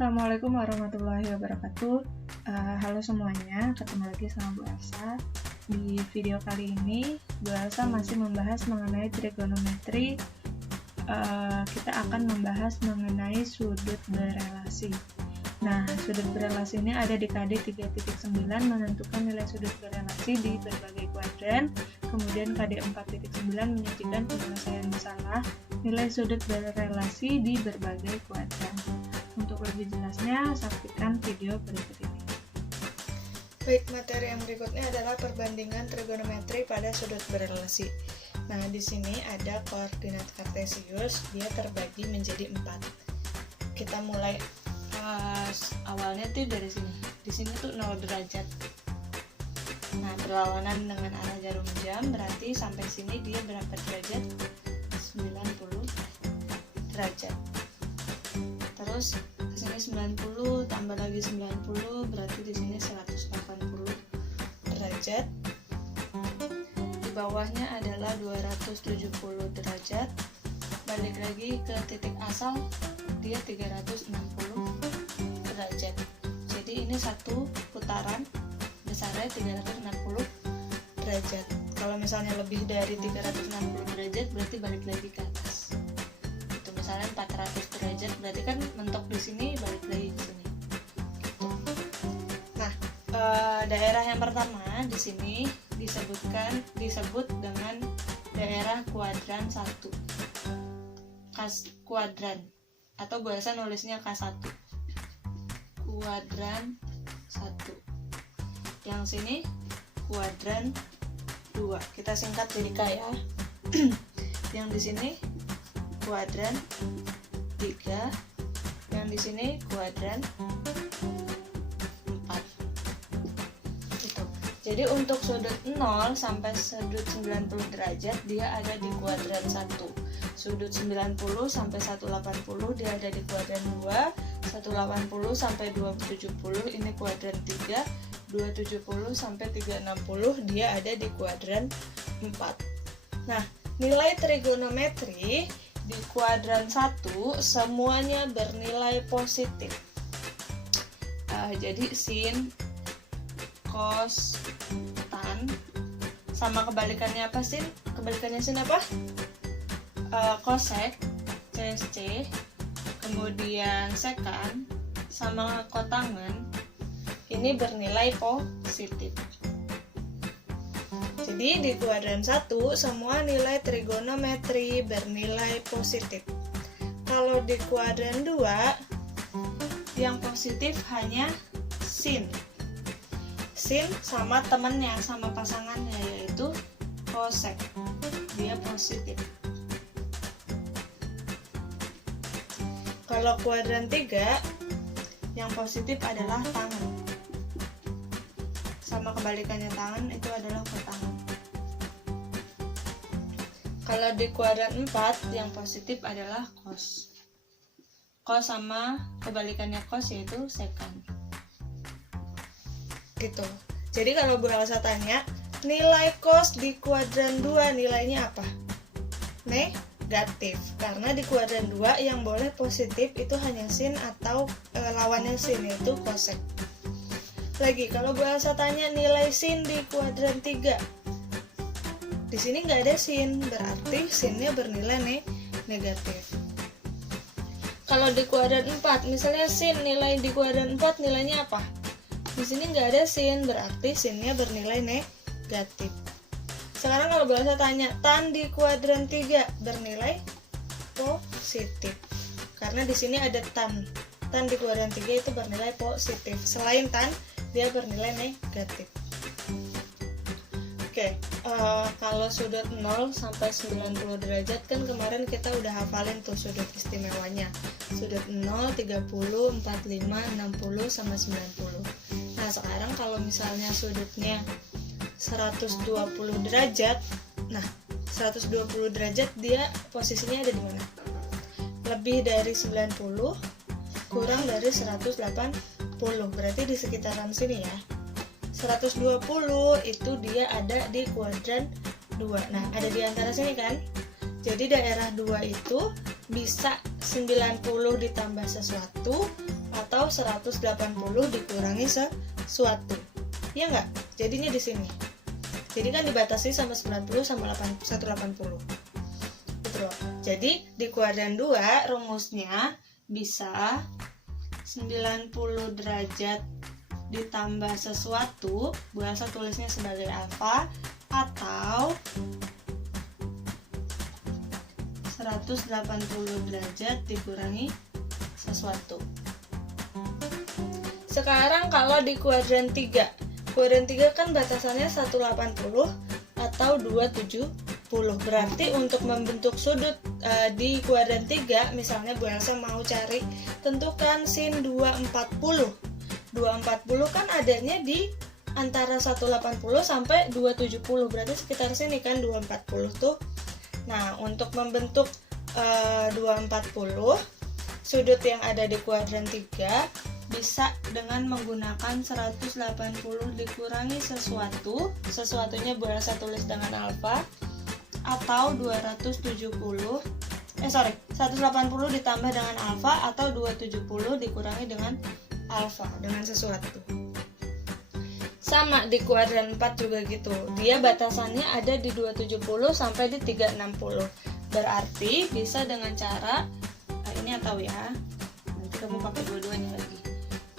Assalamualaikum warahmatullahi wabarakatuh. Halo semuanya, ketemu lagi sama Bu Elsa. Di video kali ini, Bu Elsa masih membahas mengenai trigonometri. Kita akan membahas mengenai sudut berelasi. Nah, sudut berelasi ini ada di KD 3.9 menentukan nilai sudut berelasi di berbagai kuadran. Kemudian KD 4.9 menyajikan penyelesaian masalah nilai sudut berelasi di berbagai kuadran. Untuk lebih jelasnya, saksikan video berikut ini. Baik, materi yang berikutnya adalah perbandingan trigonometri pada sudut berelasi. Nah, di sini ada koordinat kartesius, dia terbagi menjadi 4. Kita mulai awalnya tuh dari sini. Di sini tuh 0 derajat. Nah, berlawanan dengan arah jarum jam, berarti sampai sini dia berapa derajat? 90 derajat. Terus ke sini 90 tambah lagi 90 berarti di sini 180 derajat. Di bawahnya adalah 270 derajat. Balik lagi ke titik asal, dia 360 derajat. Jadi ini satu putaran besarnya 360 derajat. Kalau misalnya lebih dari 360 derajat berarti balik lagi ke atas. Misalnya 400 derajat berarti kan mentok di sini balik lagi ke sini. Nah, daerah yang pertama di sini disebut dengan daerah kuadran 1. Kuadran atau biasa nulisnya K1. Kuadran 1. Yang sini kuadran 2. Kita singkat jadi K ya. Yang di sini kuadran 3, yang di sini kuadran 4. Gitu. Jadi untuk sudut 0 sampai sudut 90 derajat dia ada di kuadran 1. Sudut 90 sampai 180 dia ada di kuadran 2. 180 sampai 270 ini kuadran 3. 270 sampai 360 dia ada di kuadran 4. Nah, nilai trigonometri di kuadran 1 semuanya bernilai positif. Jadi sin, cos, tan, sama kebalikannya apa sin? Kebalikannya sin apa? Cosec, CSC, kemudian sekan, sama kotangen ini bernilai positif. Jadi di kuadran 1 semua nilai trigonometri bernilai positif. Kalau di kuadran 2 yang positif hanya sin. Sin sama temennya, sama pasangannya yaitu cosec. Dia positif. Kalau kuadran 3 yang positif adalah tangen. Sama kebalikannya tangan itu adalah kotangen. Kalau di kuadran 4 yang positif adalah cos. Cos sama kebalikannya cos yaitu sekan. Gitu. Jadi kalau Bu Elsa tanya, nilai cos di kuadran 2 nilainya apa? Negatif. Karena di kuadran 2 yang boleh positif itu hanya sin atau lawannya sin yaitu cosec. Lagi kalau Bu Elsa tanya nilai sin di kuadran 3, di sini nggak ada sin, berarti sinnya bernilai negatif. Kalau di kuadran 4, misalnya sin nilai di kuadran 4 nilainya apa? Di sini nggak ada sin, berarti sinnya bernilai negatif. Sekarang kalau boleh saya tanya, tan di kuadran 3 bernilai positif. Karena di sini ada tan. Tan di kuadran 3 itu bernilai positif. Selain tan, dia bernilai negatif. Oke, kalau sudut 0 sampai 90 derajat kan kemarin kita udah hafalin tuh sudut istimewanya. Sudut 0, 30, 45, 60, sama 90. Nah, sekarang kalau misalnya sudutnya 120 derajat, nah 120 derajat dia posisinya ada di mana? Lebih dari 90, kurang dari 180, berarti di sekitaran sini ya. 120 itu dia ada di kuadran 2. Nah, ada di antara sini kan? Jadi daerah 2 itu bisa 90 ditambah sesuatu atau 180 dikurangi sesuatu. Ya enggak? Jadinya di sini. Jadi kan dibatasi sama 90 sama 180. Gitu loh. Jadi di kuadran 2 rumusnya bisa 90 derajat ditambah sesuatu, Bu Elsa tulisnya sebagai alfa, atau 180 derajat dikurangi sesuatu. Sekarang kalau di kuadran 3 kan batasannya 180 atau 270. Berarti untuk membentuk sudut di kuadran 3, misalnya Bu Elsa mau cari tentukan sin 240. 240 kan adanya di antara 180 sampai 270, berarti sekitar sini kan 240 tuh. Nah, untuk membentuk 240, sudut yang ada di kuadran 3 bisa dengan menggunakan 180 dikurangi sesuatu, sesuatunya Bu Elsa tulis dengan alfa, atau 180 ditambah dengan alfa, atau 270 dikurangi dengan alfa, dengan sesuatu. Sama di kuadran 4 juga gitu. Dia batasannya ada di 270 sampai di 360. Berarti bisa dengan cara ini atau ya. Nanti kamu pakai dua-duanya lagi.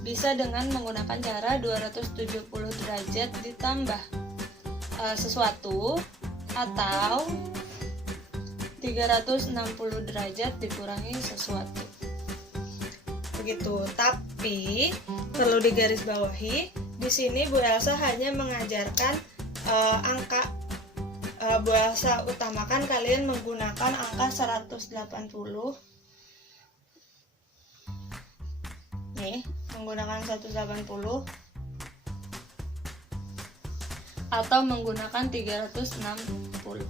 Bisa dengan menggunakan cara 270 derajat ditambah sesuatu atau 360 derajat dikurangi sesuatu. Begitu. Tapi perlu digarisbawahi, di sini Bu Elsa hanya mengajarkan angka. Bu Elsa utamakan kalian menggunakan angka 180. Nih, menggunakan 180 atau menggunakan 360.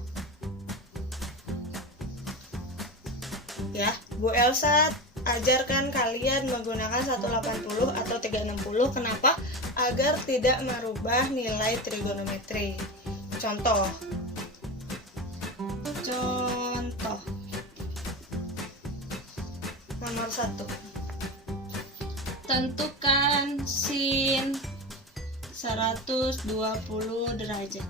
Ya, Bu Elsa ajarkan kalian menggunakan 180 atau 360. Kenapa? Agar tidak merubah nilai trigonometri. Contoh. Nomor 1. Tentukan sin 120 derajat.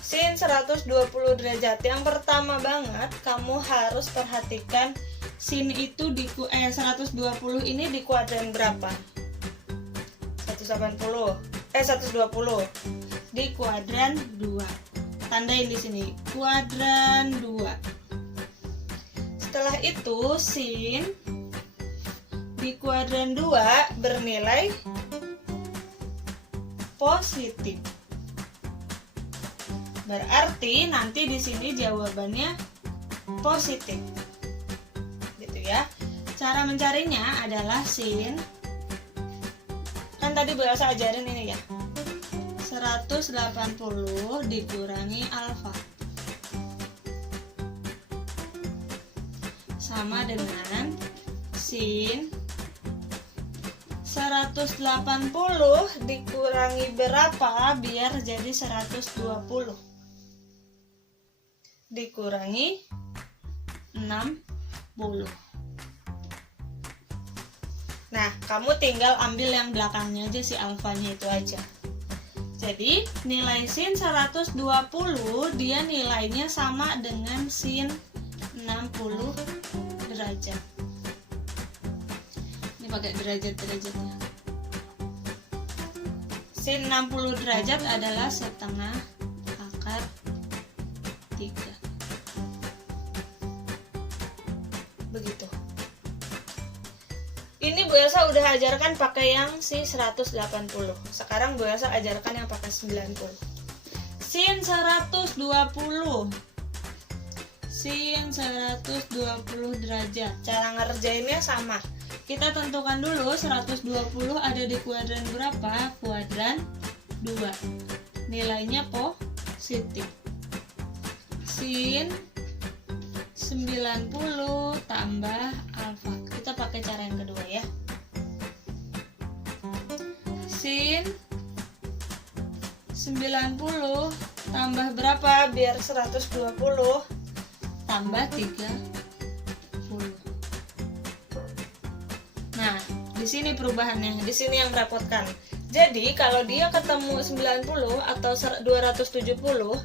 Sin 120 derajat. Yang pertama banget kamu harus perhatikan sin itu di 120 ini di kuadran berapa? 120 di kuadran 2. Tandain di sini kuadran 2. Setelah itu sin di kuadran 2 bernilai positif. Berarti nanti di sini jawabannya positif. Gitu ya. Cara mencarinya adalah sin, kan tadi Bu Elsa ajarin ini ya, 180 dikurangi alfa sama dengan sin 180 dikurangi berapa biar jadi 120 dikurangi 60. Nah, kamu tinggal ambil yang belakangnya aja, si alfanya itu aja. Jadi, nilai sin 120 dia nilainya sama dengan sin 60 derajat. Ini pakai derajat-derajatnya. Sin 60 derajat adalah setengah akar 3. Begitu. Ini Bu Elsa udah ajarkan pakai yang si 180. Sekarang Bu Elsa ajarkan yang pakai 90. Sin 120. Sin 120 derajat. Cara ngerjainnya sama. Kita tentukan dulu 120 ada di kuadran berapa? Kuadran 2. Nilainya positif. Sin 90 tambah alfa. Kita pakai cara yang kedua ya. Sin 90 tambah berapa biar 120? Tambah 30. Nah, di sini perubahannya, di sini yang merepotkan. Jadi kalau dia ketemu 90 atau 270,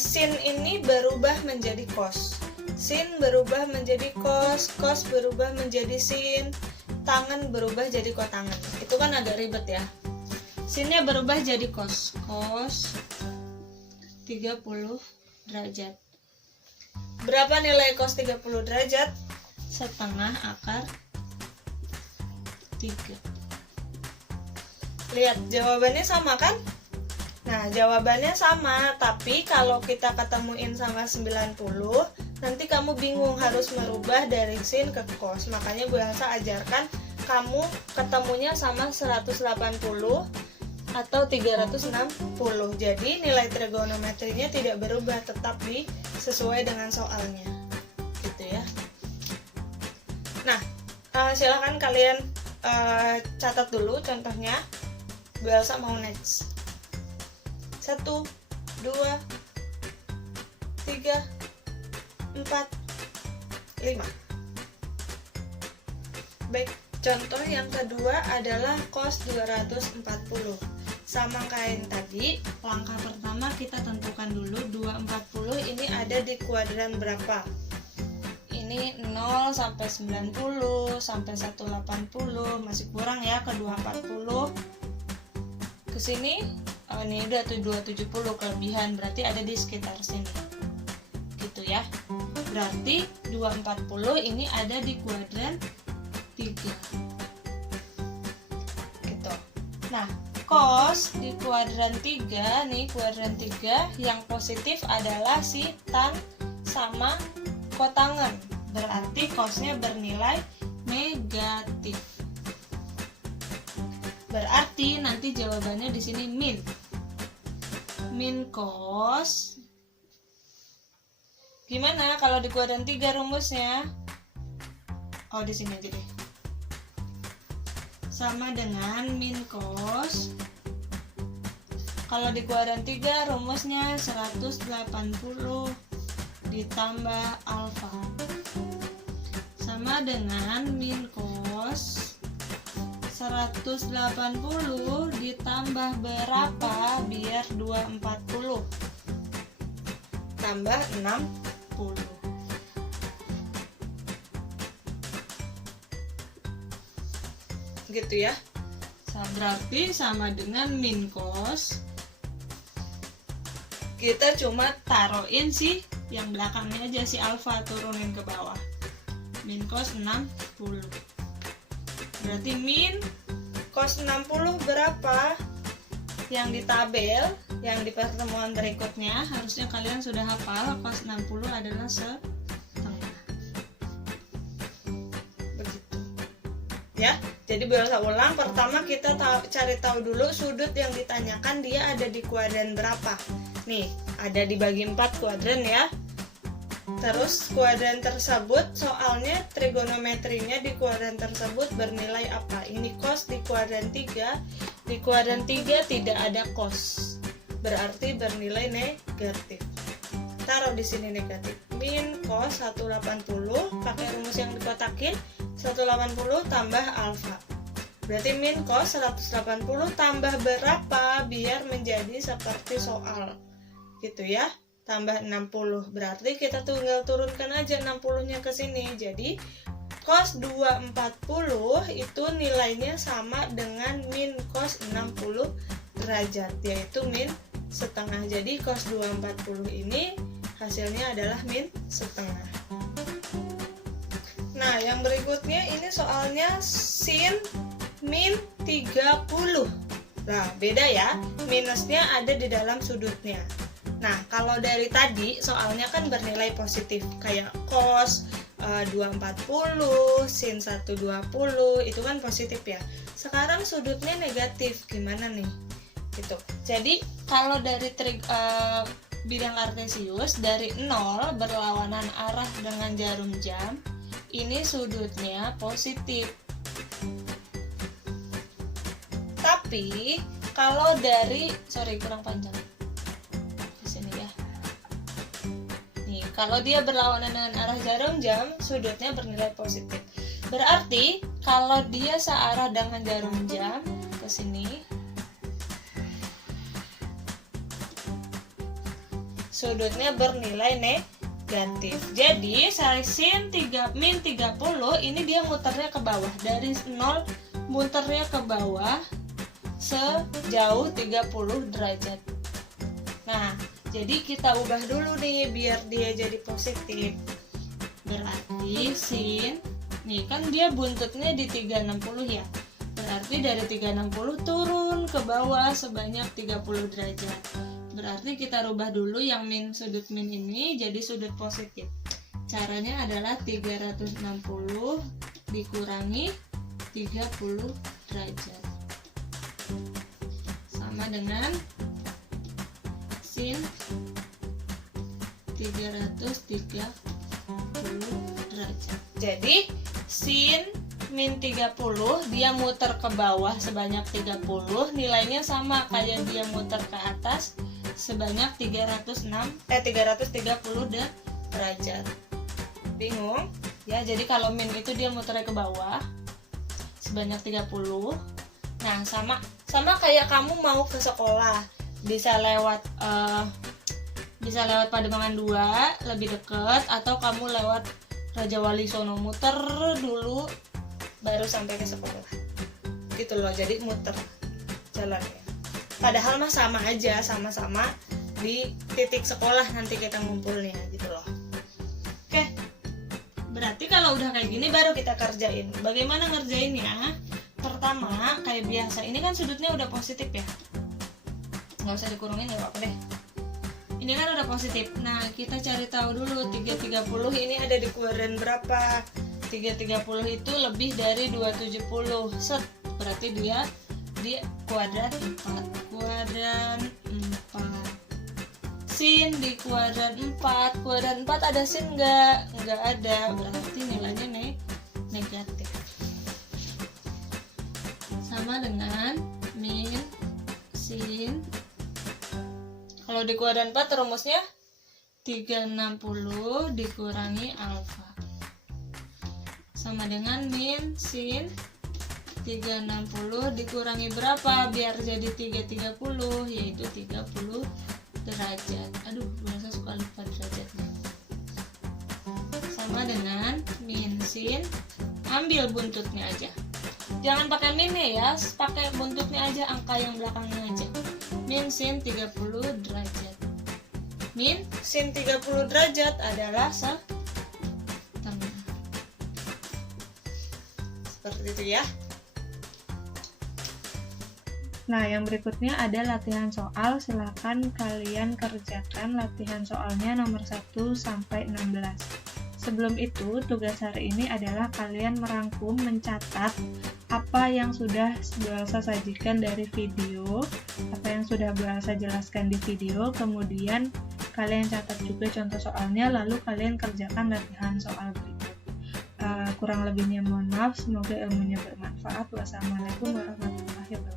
sin ini berubah menjadi cos. Sin berubah menjadi cos, cos berubah menjadi sin, tangen berubah jadi kotangen. Itu kan agak ribet ya. Sinnya berubah jadi cos. Cos 30 derajat. Berapa nilai cos 30 derajat? Setengah akar 3. Lihat, jawabannya sama kan? Nah, jawabannya sama, tapi kalau kita ketemuin sama 90, nanti kamu bingung harus merubah dari sin ke cos. Makanya Bu Elsa ajarkan kamu ketemunya sama 180 atau 360. Jadi nilai trigonometrinya tidak berubah, tetap sesuai dengan soalnya. Gitu ya. Nah, silakan kalian catat dulu contohnya. Bu Elsa mau next. 1, 2, 3, 4, 5. Baik, contoh yang kedua adalah cos 240. Sama kayak tadi, langkah pertama kita tentukan dulu 240 ini ada di kuadran berapa. Ini 0 sampai 90 sampai 180, masih kurang ya ke 240. Kesini ini udah 270 kelebihan, berarti ada di sekitar sini gitu ya. Berarti 240 ini ada di kuadran 3 gitu. Nah, cos di kuadran 3 nih, kuadran 3 yang positif adalah si tan sama kotangen, berarti cosnya bernilai negatif. Berarti nanti jawabannya di sini min cos. Gimana kalau di kuadran 3 rumusnya? Oh, di sini aja deh. Sama dengan min cos. Kalau di kuadran 3 rumusnya 180 ditambah alfa. Sama dengan min cos 180 ditambah berapa biar 240? Tambah 60. Gitu ya. Berarti sama dengan min cos. Kita cuma taruhin sih yang belakangnya aja, si alfa turunin ke bawah. Min cos 60. Berarti min cos 60 berapa? Yang di tabel, yang di pertemuan berikutnya harusnya kalian sudah hafal, cos 60 adalah setengah. Begitu. Ya, jadi Bu Elsa ulang. Pertama kita cari tahu dulu sudut yang ditanyakan dia ada di kuadran berapa. Nih, ada dibagi 4 kuadran ya. Terus kuadran tersebut soalnya trigonometrinya di kuadran tersebut bernilai apa? Ini cos di kuadran 3. Di kuadran 3 tidak ada cos. Berarti bernilai negatif. Taruh di sini negatif. Min cos 180 pakai rumus yang dikotakin, 180 tambah alfa. Berarti min cos 180 tambah berapa biar menjadi seperti soal. Gitu ya. Tambah 60, berarti kita tinggal turunkan aja 60-nya ke sini. Jadi cos 240 itu nilainya sama dengan min cos 60 derajat, yaitu min setengah. Jadi cos 240 ini hasilnya adalah min setengah. Nah, yang berikutnya ini soalnya sin min 30. Nah, beda ya, minusnya ada di dalam sudutnya. Nah, kalau dari tadi soalnya kan bernilai positif, kayak cos 240, sin 120 itu kan positif ya. Sekarang sudutnya negatif, gimana nih? Gitu. Jadi kalau dari bidang kartesius dari 0 berlawanan arah dengan jarum jam, ini sudutnya positif. Tapi kalau dari kurang panjang. Kalau dia berlawanan dengan arah jarum jam, sudutnya bernilai positif. Berarti kalau dia searah dengan jarum jam ke sini, sudutnya bernilai negatif. Jadi sin min 30 ini dia muternya ke bawah. Dari 0 muternya ke bawah sejauh 30 derajat. Nah, jadi kita ubah dulu nih biar dia jadi positif. Berarti sin, nih kan dia buntutnya di 360 ya. Berarti dari 360 turun ke bawah sebanyak 30 derajat. Berarti kita rubah dulu yang sudut min ini jadi sudut positif. Caranya adalah 360 dikurangi 30 derajat. Sama dengan sin 330 derajat. Jadi sin min 30 dia muter ke bawah sebanyak 30, nilainya sama kayak dia muter ke atas sebanyak 330 derajat. Bingung? Ya, jadi kalau min itu dia muternya ke bawah sebanyak 30. Nah, sama kayak kamu mau ke sekolah, bisa lewat Pademangan 2 lebih dekat, atau kamu lewat Raja Wali Sono, muter dulu baru sampai ke sekolah. Gitu loh, jadi muter jalannya. Padahal mah sama aja, sama-sama di titik sekolah nanti kita ngumpulnya gitu loh. Oke, berarti kalau udah kayak gini baru kita kerjain. Bagaimana ngerjainnya? Pertama, kayak biasa, ini kan sudutnya udah positif ya, nggak usah dikurungin, nggak apa-apa deh. Ini kan udah positif. Nah, kita cari tahu dulu 330 ini ada di kuadran berapa. 330 itu lebih dari 270. Set, berarti dia di kuadran 4. Kuadran 4. Sin di kuadran 4. Kuadran 4 ada sin nggak? Nggak ada. Berarti nilainya negatif. Sama dengan min sin. Kalau di kuadran 4 rumusnya 360 dikurangi alfa. Sama dengan min sin 360 dikurangi berapa biar jadi 330, yaitu 30 derajat. Aduh, biasa suka lupa derajatnya. Sama dengan min sin, ambil buntutnya aja. Jangan pakai minnya ya, pakai buntutnya aja, angka yang belakangnya aja. Min sin 30 derajat. Min sin 30 derajat adalah setengah. Seperti itu ya. Nah, yang berikutnya ada latihan soal. Silakan kalian kerjakan latihan soalnya nomor 1 sampai 16. Sebelum itu, tugas hari ini adalah kalian merangkum, mencatat apa yang sudah Bu Elsa sajikan dari video, apa yang sudah Bu Elsa jelaskan di video, kemudian kalian catat juga contoh soalnya, lalu kalian kerjakan latihan soal berikut. Kurang lebihnya mohon maaf, semoga ilmunya bermanfaat. Wassalamualaikum warahmatullahi wabarakatuh.